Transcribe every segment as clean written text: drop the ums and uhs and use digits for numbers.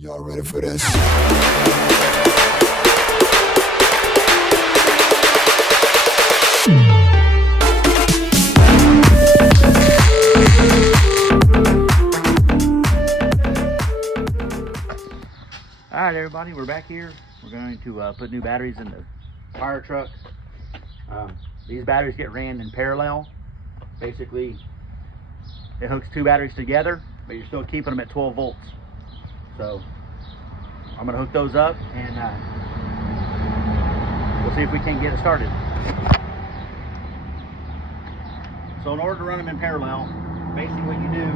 Y'all ready for this? Alright everybody, we're back here. We're going to put new batteries in the fire truck. These batteries get ran in parallel. Basically, it hooks two batteries together, but you're still keeping them at 12 volts. So I'm going to hook those up and we'll see if we can get it started. So in order to run them in parallel, basically what you do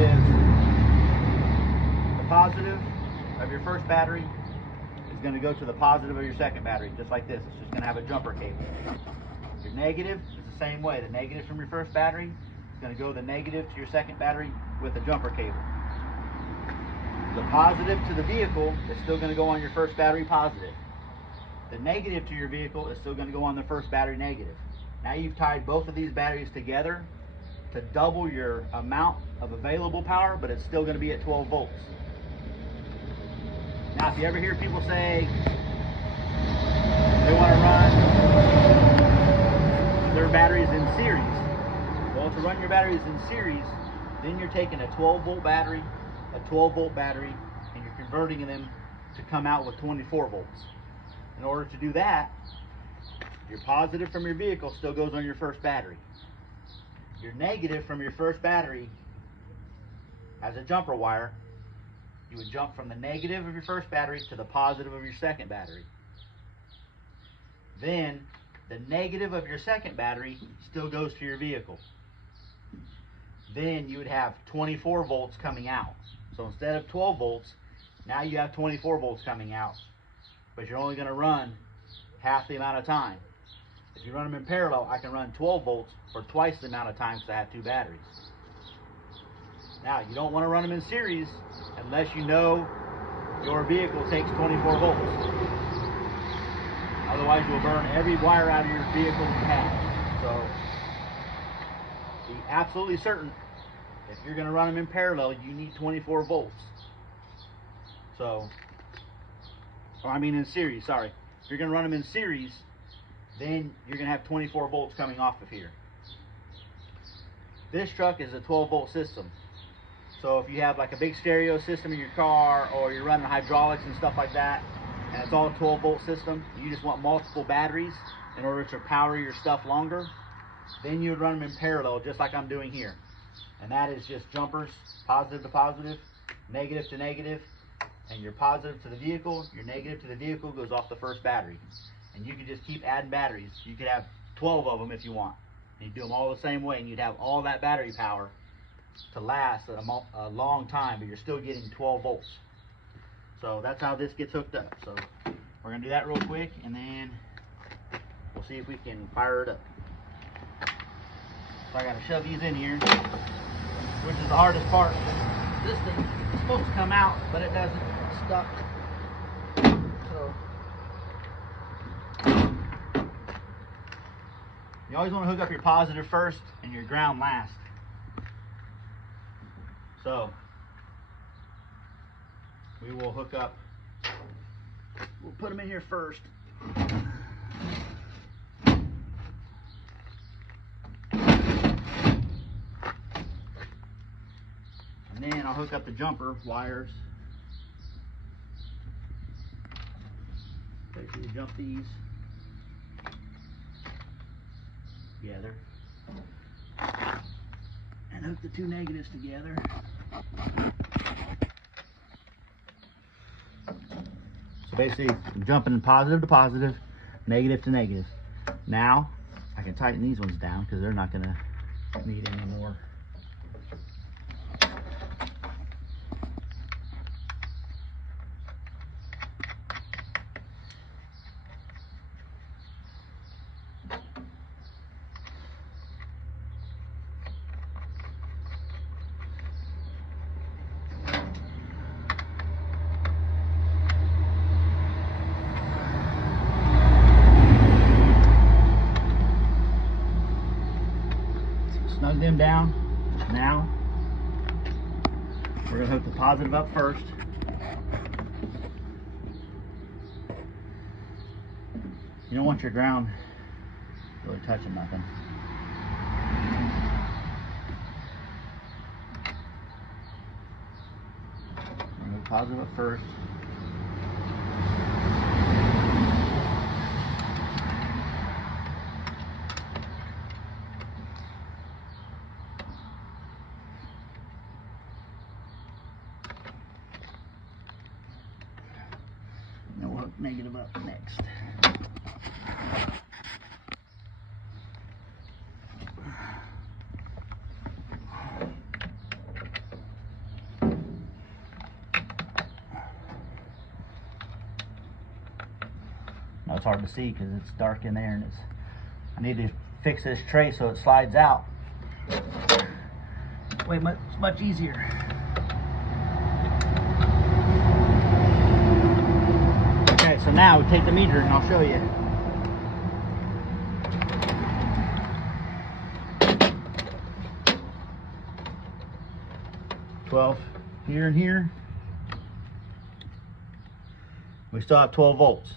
is the positive of your first battery is going to go to the positive of your second battery, just like this. It's just going to have a jumper cable. Your negative is the same way. The negative from your first battery is going to go the negative to your second battery with a jumper cable. The positive to the vehicle is still going to go on your first battery positive. The negative to your vehicle is still going to go on the first battery negative. Now you've tied both of these batteries together to double your amount of available power, but it's still going to be at 12 volts. Now if you ever hear people say they want to run their batteries in series, well, to run your batteries in series, then you're taking a 12 volt battery, a 12 volt battery, and you're converting them to come out with 24 volts. In order to do that, your positive from your vehicle still goes on your first battery. Your negative from your first battery has a jumper wire. You would jump from the negative of your first battery to the positive of your second battery. Then the negative of your second battery still goes to your vehicle. Then you would have 24 volts coming out. So instead of 12 volts, now you have 24 volts coming out. But you're only going to run half the amount of time. If you run them in parallel, I can run 12 volts for twice the amount of time because I have two batteries. Now, you don't want to run them in series unless you know your vehicle takes 24 volts. Otherwise, you'll burn every wire out of your vehicle you have. So, be absolutely certain if you're going to run them in parallel, you need 24 volts. So, or I mean in series, sorry. If you're going to run them in series, then you're going to have 24 volts coming off of here. This truck is a 12 volt system. So if you have like a big stereo system in your car, or you're running hydraulics and stuff like that, and it's all a 12 volt system, you just want multiple batteries in order to power your stuff longer, then you would run them in parallel just like I'm doing here. And that is just jumpers, positive to positive, negative to negative, and your positive to the vehicle, your negative to the vehicle goes off the first battery. And you can just keep adding batteries. You could have 12 of them if you want. And you do them all the same way, and you'd have all that battery power to last a long time, but you're still getting 12 volts. So that's how this gets hooked up. So we're going to do that real quick, and then we'll see if we can fire it up. So I got to shove these in here, which is the hardest part. This thing is supposed to come out, but it doesn't. It's stuck. So you always want to hook up your positive first and your ground last. So we will hook up, we'll put them in here first. And then I'll hook up the jumper wires. Basically jump these together and hook the two negatives together. So basically I'm jumping positive to positive, negative to negative. Now I can tighten these ones down because they're not going to need any more. Snug them down. Now we're going to hook the positive up first. You don't want your ground really touching nothing. Remove positive up first. And we'll hook negative up next. Now it's hard to see because it's dark in there, and I need to fix this tray so it slides out. Way much easier. Okay, so now we take the meter and I'll show you. $12 here and here. We still have 12 volts,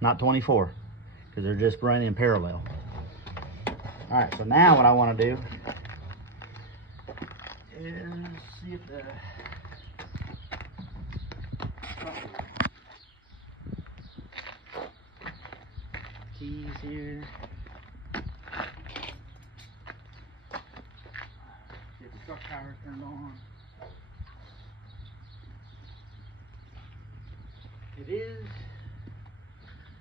not 24, because they're just running in parallel. All right, so now what I want to do is see if the keys here. Get the truck power turned on. It is.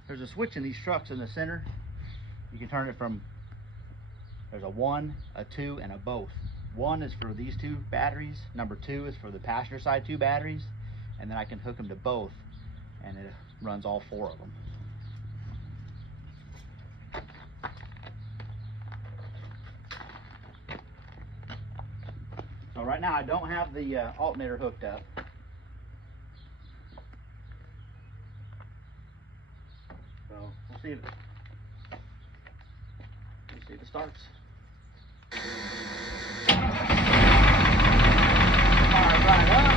There's a switch in these trucks in the center. You can turn it from, there's a 1, a 2, and a both. 1 is for these 2 batteries. Number 2 is for the passenger side 2 batteries. And then I can hook them to both, and it runs all 4 of them. So right now I don't have the alternator hooked up. So we'll see if it starts. Fire right up.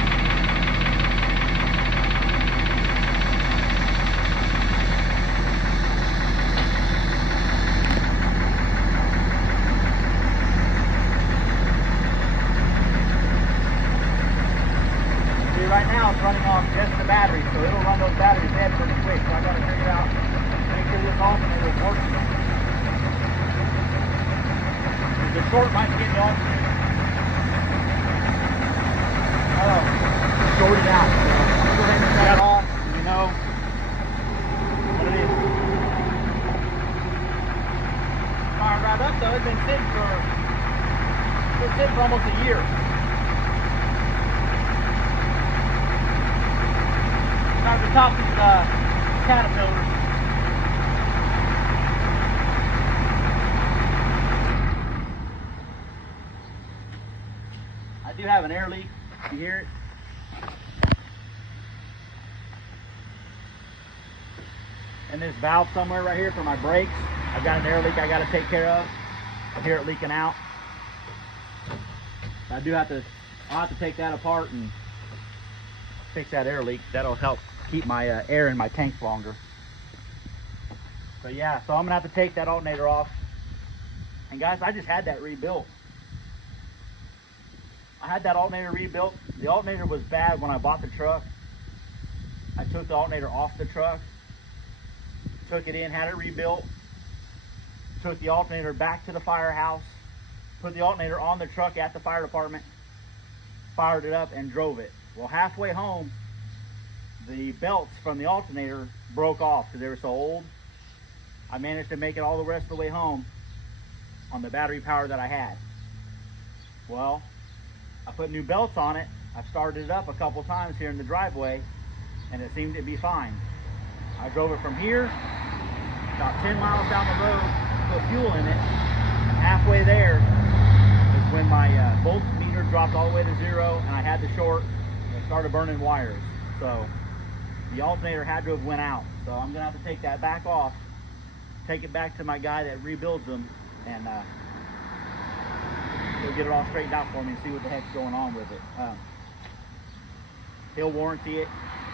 See, right now it's running off just the battery, so it'll run those batteries dead pretty quick. So I gotta figure out, make sure this alternator is working. The short might get the alternator. Oh, short it out. So I'm gonna go ahead and shut it off, and you know what it is. Fire right up though, it's been sitting for almost a year. Time to top these caterpillars. I do have an air leak. You hear it? And this valve somewhere right here for my brakes. I've got an air leak I got to take care of. I hear it leaking out. I'll have to take that apart and fix that air leak. That'll help keep my air in my tank longer. So yeah, so I'm gonna have to take that alternator off. And guys, I just had that rebuilt. I had that alternator rebuilt. The alternator was bad when I bought the truck. I took the alternator off the truck, took it in, had it rebuilt, took the alternator back to the firehouse, put the alternator on the truck at the fire department, fired it up and drove it. Well, halfway home, the belts from the alternator broke off because they were so old. I managed to make it all the rest of the way home on the battery power that I had. Well, I put new belts on it. I've started it up a couple times here in the driveway, and it seemed to be fine. I drove it from here, about 10 miles down the road, put fuel in it, and halfway there is when my volt meter dropped all the way to 0, and I had the short, and it started burning wires. So the alternator had to have went out. So I'm gonna have to take that back off, take it back to my guy that rebuilds them, and he'll get it all straightened out for me and see what the heck's going on with it. He'll warranty it.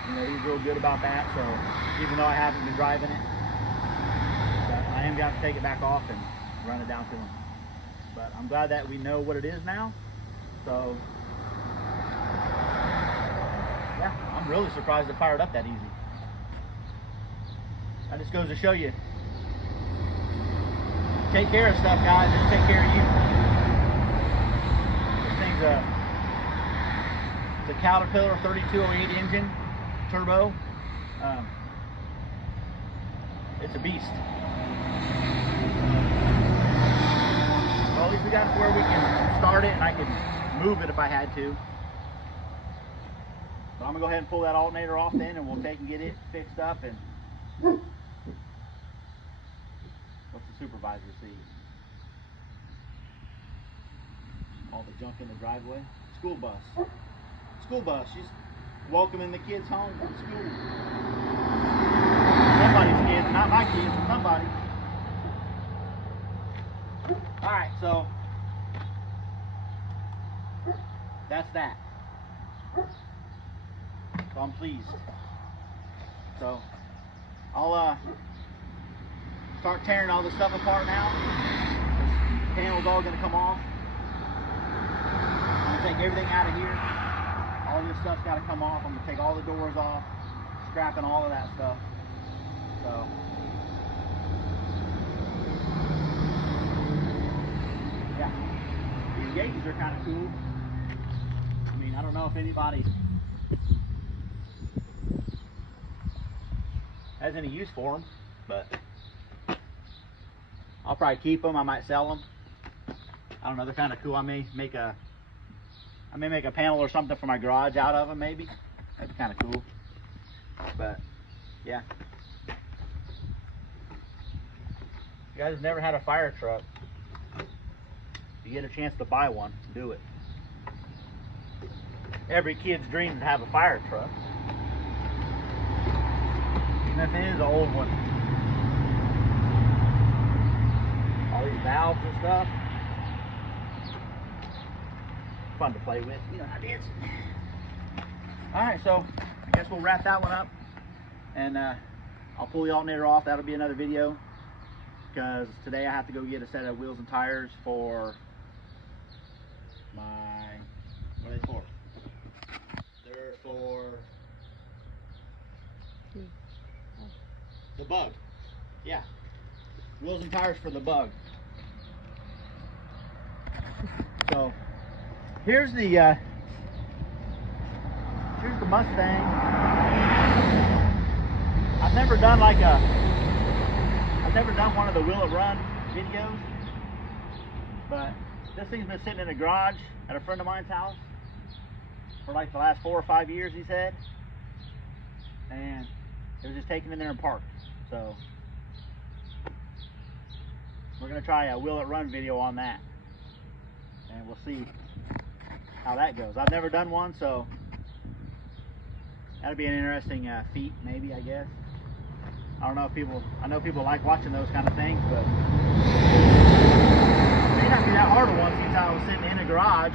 You know, he's real good about that. So even though I haven't been driving it, but I am going to take it back off and run it down to him. But I'm glad that we know what it is now. So yeah, I'm really surprised it fired up that easy. That just goes to show you, take care of stuff, guys. Just take care of you. This thing's it's a Caterpillar 3208 engine, turbo. It's a beast. Well, at least we got it to where we can start it and I can move it if I had to. So I'm gonna go ahead and pull that alternator off then, and we'll take and get it fixed up and what's the supervisor see? All the junk in the driveway. School bus. School bus. She's welcoming the kids home from school. Somebody's kids, not my kids, but somebody. Alright, so that's that. So I'm pleased. So I'll start tearing all this stuff apart now. This panel's all gonna come off. I'm gonna take everything out of here. All this stuff's gotta come off. I'm gonna take all the doors off, scrapping all of that stuff. So yeah, these gauges are kind of cool. I mean, I don't know if anybody has any use for them, but I'll probably keep them. I might sell them. I don't know. They're kind of cool. I may make a panel or something for my garage out of them. Maybe that'd be kind of cool. But yeah, if you guys have never had a fire truck, if you get a chance to buy one, do it. Every kid's dream is to have a fire truck. Even if it is an old one. All these valves and stuff. Fun to play with, you know how it is. Alright, so I guess we'll wrap that one up. And I'll pull the alternator off. That'll be another video. Because today I have to go get a set of wheels and tires for my, what are they for? They're for the Bug. Yeah. Wheels and tires for the Bug. So here's the Mustang. I've never done one of the Will It Run videos, but this thing's been sitting in a garage at a friend of mine's house for like the last 4 or 5 years, he said, and it was just taken in there and parked. So we're gonna try a Will It Run video on that, and we'll see how that goes. I've never done one, so that'll be an interesting feat, maybe, I guess. I don't know if people, I know people like watching those kind of things, but it may not be that hard of one since I was sitting in a garage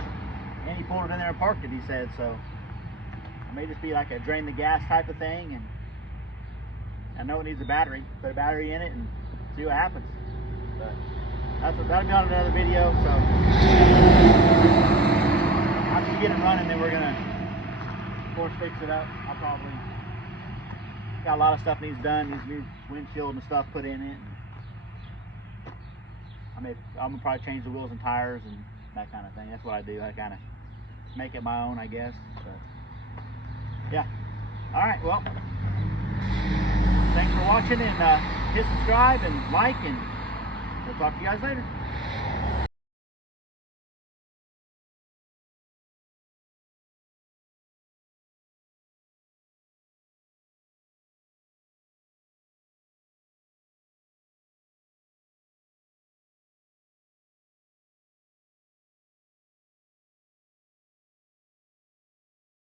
and he pulled it in there and parked it, he said. So it may just be like a drain the gas type of thing, and I know it needs a battery. Put a battery in it and see what happens. But that'll be on another video. So after we get it running, then we're gonna, of course, fix it up. I'll probably got a lot of stuff needs done, needs new windshield and stuff put in it. I'm gonna probably change the wheels and tires and that kind of thing. That's what I do. I kind of make it my own, I guess. But yeah. All right. Well, thanks for watching, and hit subscribe and like, and we'll talk to you guys later.